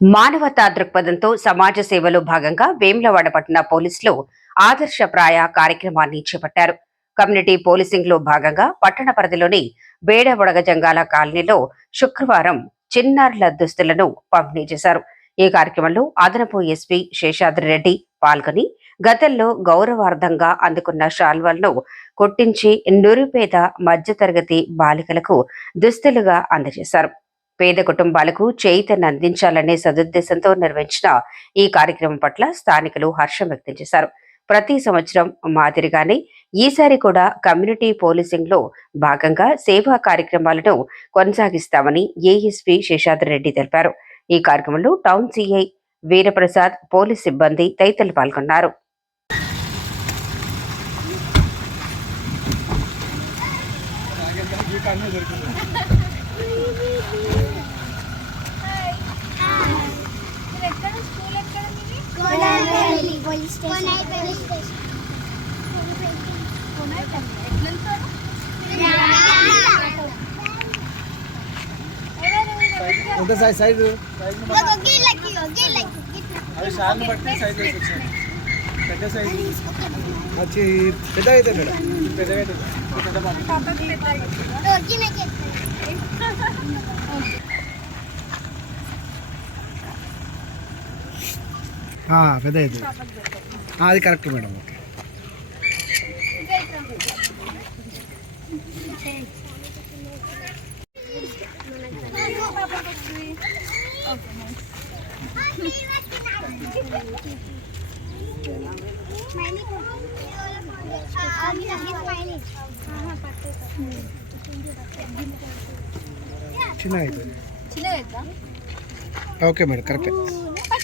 మానవతా దృక్పథంతో సమాజ సేవలో భాగంగా వేములవాడ పట్టణ పోలీసులు ఆదర్శప్రాయ కార్యక్రమాన్ని చేపట్టారు. కమ్యూనిటీ పోలీసింగ్లో భాగంగా పట్టణ పరిధిలోని బేడవడగ జంగాల కాలనీలో శుక్రవారం చిన్నారుల దుస్తులను పంపిణీ చేశారు. ఈ కార్యక్రమంలో అదనపు ఎస్పీ శేషాద్రి రెడ్డి పాల్గొని గతంలో గౌరవార్థంగా అందుకున్న షాల్వాలను కొట్టించి నిరుపేద మధ్యతరగతి బాలికలకు దుస్తులుగా అందజేశారు. పేద కుటుంబాలకు చేయితను అందించాలనే సదుద్దేశంతో నిర్వహించిన ఈ కార్యక్రమం పట్ల స్థానికులు హర్షం వ్యక్తం చేశారు. ప్రతి సంవత్సరం మాదిరిగానే ఈసారి కూడా కమ్యూనిటీ పోలీసింగ్లో భాగంగా సేవా కార్యక్రమాలను కొనసాగిస్తామని ఏఎస్పీ శేషాద్రి రెడ్డి తెలిపారు. ఈ కార్యక్రమంలో టౌన్ సిఐ వీరప్రసాద్ పోలీస్ సిబ్బంది తదితరులు పాల్గొన్నారు. Police station. వెళ్తారు ఎంత సైజ్ సైజు అది సార్ని బట్టి సైజ్ పెద్ద సైజు. వచ్చి పెద్ద అయితే మేడం పెద్దగా అయితే పెద్ద పెద్ద అయితే అది కరెక్ట్ మేడం ఓకే. చిన్న అయిపోయింది. చిన్న అవుతా ఓకే మేడం కరెక్ట్.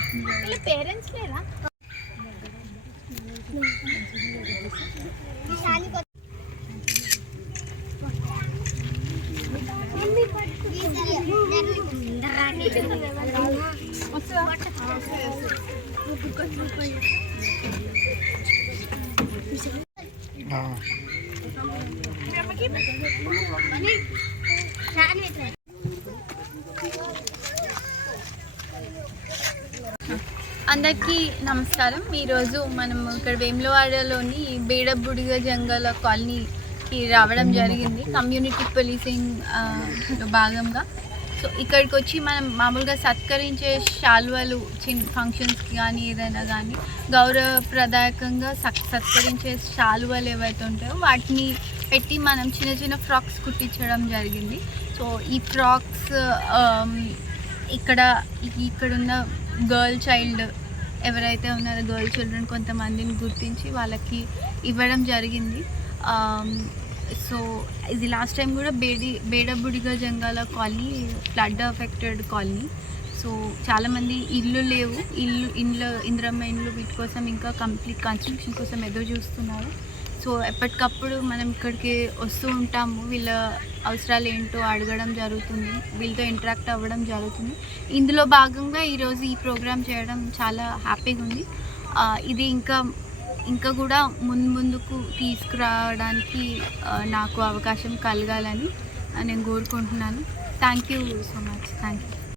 వీళ్ళ పేరెంట్స్ లేరా ఆ. అందరికీ నమస్కారం. ఈరోజు మనం ఇక్కడ వేములవాడలోని బేడబుడిగ జంగల కాలనీకి రావడం జరిగింది. కమ్యూనిటీ పోలీసింగ్ భాగంగా. సో ఇక్కడికి వచ్చి మనం మామూలుగా సత్కరించే శాల్వలు చిన్న ఫంక్షన్స్కి కానీ ఏదైనా కానీ గౌరవప్రదాయకంగా సత్ సత్కరించే శాలువలు ఏవైతే ఉంటాయో వాటిని పెట్టి మనం చిన్న చిన్న ఫ్రాక్స్ కుట్టించడం జరిగింది. సో ఈ ఫ్రాక్స్ ఇక్కడ ఇక్కడున్న గర్ల్ చైల్డ్ ఎవరైతే ఉన్నారో గర్ల్ చిల్డ్రన్ కొంతమందిని గుర్తించి వాళ్ళకి ఇవ్వడం జరిగింది. సో ఇది లాస్ట్ టైం కూడా బేడి బేడబుడిగ Jangala colony flood affected colony. So చాలామంది ఇల్లు లేవు. ఇల్లు ఇండ్ల ఇంద్రమ్మ ఇండ్లు వీటి కోసం ఇంకా కంప్లీట్ కన్స్ట్రక్షన్ కోసం ఎదురు చూస్తున్నారు. సో ఎప్పటికప్పుడు మనం ఇక్కడికి వస్తూ ఉంటాము. వీళ్ళ అవసరాలు ఏంటో అడగడం జరుగుతుంది. వీళ్ళతో ఇంటరాక్ట్ అవ్వడం జరుగుతుంది. ఇందులో భాగంగా ఈరోజు ఈ ప్రోగ్రామ్ చేయడం చాలా హ్యాపీగా ఉంది. ఇది ఇంకా ఇంకా కూడా ముందు ముందుకు తీసుకురావడానికి నాకు అవకాశం కలగాలని నేను కోరుకుంటున్నాను. Thank you so much thank you